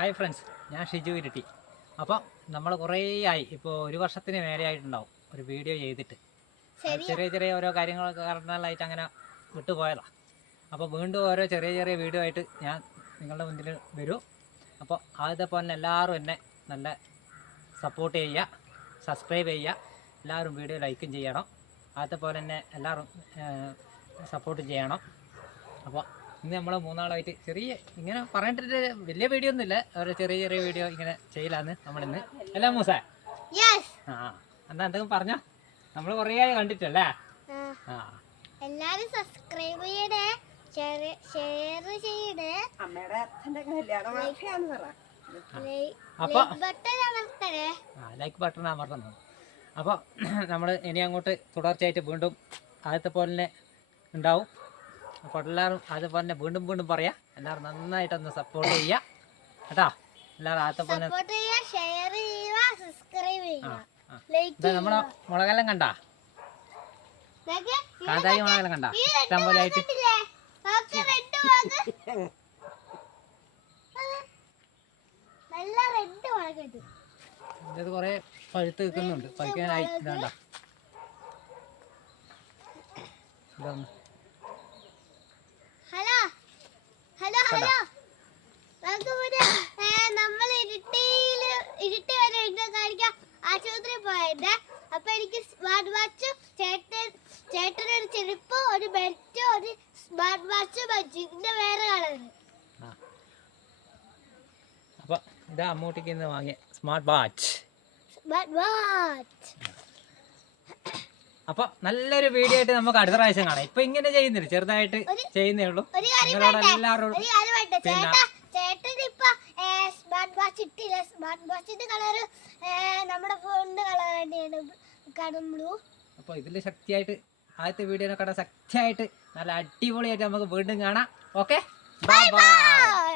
Hi friends ഞാൻ ഷിജു ഇരിട്ടി. അപ്പം നമ്മൾ കുറേ ആയി. ഇപ്പോൾ ഒരു വർഷത്തിന് മേലെ ആയിട്ടുണ്ടാവും ഒരു വീഡിയോ ചെയ്തിട്ട്. ചെറിയ ചെറിയ ഓരോ കാര്യങ്ങളൊക്കെ കാരണങ്ങളായിട്ട് അങ്ങനെ വിട്ടുപോയതാണ് അപ്പോൾ വീണ്ടും ഓരോ ചെറിയ ചെറിയ വീഡിയോ ആയിട്ട് ഞാൻ നിങ്ങളുടെ മുന്നിൽ വരും. അപ്പോൾ ആദ്യത്തെ പോലെ എല്ലാവരും എന്നെ നല്ല സപ്പോർട്ട് ചെയ്യുക സബ്സ്ക്രൈബ് ചെയ്യുക എല്ലാവരും വീഡിയോ ലൈക്കും ചെയ്യണം. ആദ്യത്തെ പോലെ തന്നെ എല്ലാവരും സപ്പോർട്ട് ചെയ്യണം. അപ്പോൾ ഇന്ന് നമ്മൾ മൂന്നാളായിട്ട് ചെറിയ ഇങ്ങനെ പറഞ്ഞിട്ട് വലിയ വീഡിയോ ഒന്നുമില്ല ഒരു ചെറിയ ചെറിയ വീഡിയോ ഇങ്ങനെ ചെയ്യലാന്ന് നമ്മളിന്ന്. അല്ല മൂസ? യെസ് ആ എന്നാ എന്തെങ്കിലും പറഞ്ഞോ? നമ്മൾ കുറേ ആയി കണ്ടിട്ടല്ലേ? ആ. എല്ലാരും സബ്സ്ക്രൈബ് ചെയ്യണേ. ഷെയർ ചെയ്യണേ. അമ്മയുടെ അച്ഛന്റെ കല്യാണം അപ്പൊ ലൈക്ക് ബട്ടൺ അമർത്തണം. അപ്പോൾ നമ്മൾ ഇനി അങ്ങോട്ട് തുടർച്ചയായിട്ട് വീണ്ടും ആദ്യത്തെ പോലെ തന്നെ ഉണ്ടാവും. അപ്പോൾ എല്ലാവരും അത് പറഞ്ഞ വീണ്ടും വീണ്ടും പറയാം. എല്ലാവരും നന്നായിട്ടൊന്ന് സപ്പോർട്ട് ചെയ്യുക കേട്ടോ? എല്ലാവരും ആദ്യത്തെ സപ്പോർട്ട് ചെയ്യുക ഷെയർ ചെയ്യുക സബ്സ്ക്രൈബ് ആ ചെയ്യുക ആ ലൈക്ക് ഇതാ നമ്മളെ മുളകെല്ലാം കണ്ടാ? കാന്താരി മുളകെല്ലാം കണ്ടാ? ഇഷ്ടം പോലെ ആയിട്ട് ഇത് കുറേ പഴുത്ത് നിൽക്കുന്നുണ്ട് പഴുക്കാനായി ഇതാണ്ടാ ഇതൊന്ന് ആശുപത്രി പോയത്. അപ്പൊ എനിക്ക് സ്മാർട്ട് വാച്ചും ചേട്ടൻ ചേട്ടന് ഒരു ചെരുപ്പ് ഒരു ബെൽറ്റ് ഒരു സ്മാർട്ട് വാച്ച് വെച്ചു ഇതിന്റെ വേറെ കളറ്. ആ. അപ്പോൾ ഇതാ അമ്മൂട്ടിക്ക് ഇന്ന് വാങ്ങിയ സ്മാർട്ട് വാച്ച് സ്മാർട്ട് വാച്ച് അപ്പൊ നല്ലൊരു വീഡിയോ ആയിട്ട് നമുക്ക് അടുത്ത പ്രാവശ്യം കാണാം. ഇപ്പൊ ഇങ്ങനെ ചെയ്യുന്നില്ല? ചെറുതായിട്ട് ചെയ്യുന്നേ ഉള്ളൂ. നിങ്ങളോട്? എല്ലാവരോടും? പിന്നെ- ചേട്ടൻ ഇപ്പൊ സ്മാർട്ട് വാച്ച് ഇട്ടില്ല. സ്മാർട്ട് വാച്ചിന്റെ കളർ നമ്മുടെ ഫോണിന്റെ കളർ തന്നെയാണ്. കടും ബ്ലൂ. അപ്പോൾ ഇതിൽ ശക്തിയായിട്ട് ആദ്യത്തെ വീഡിയോനെ കണ്ട ശക്തിയായിട്ട് നല്ല അടിപൊളിയായിട്ട് നമുക്ക് വീണ്ടും കാണാം. Okay bye bye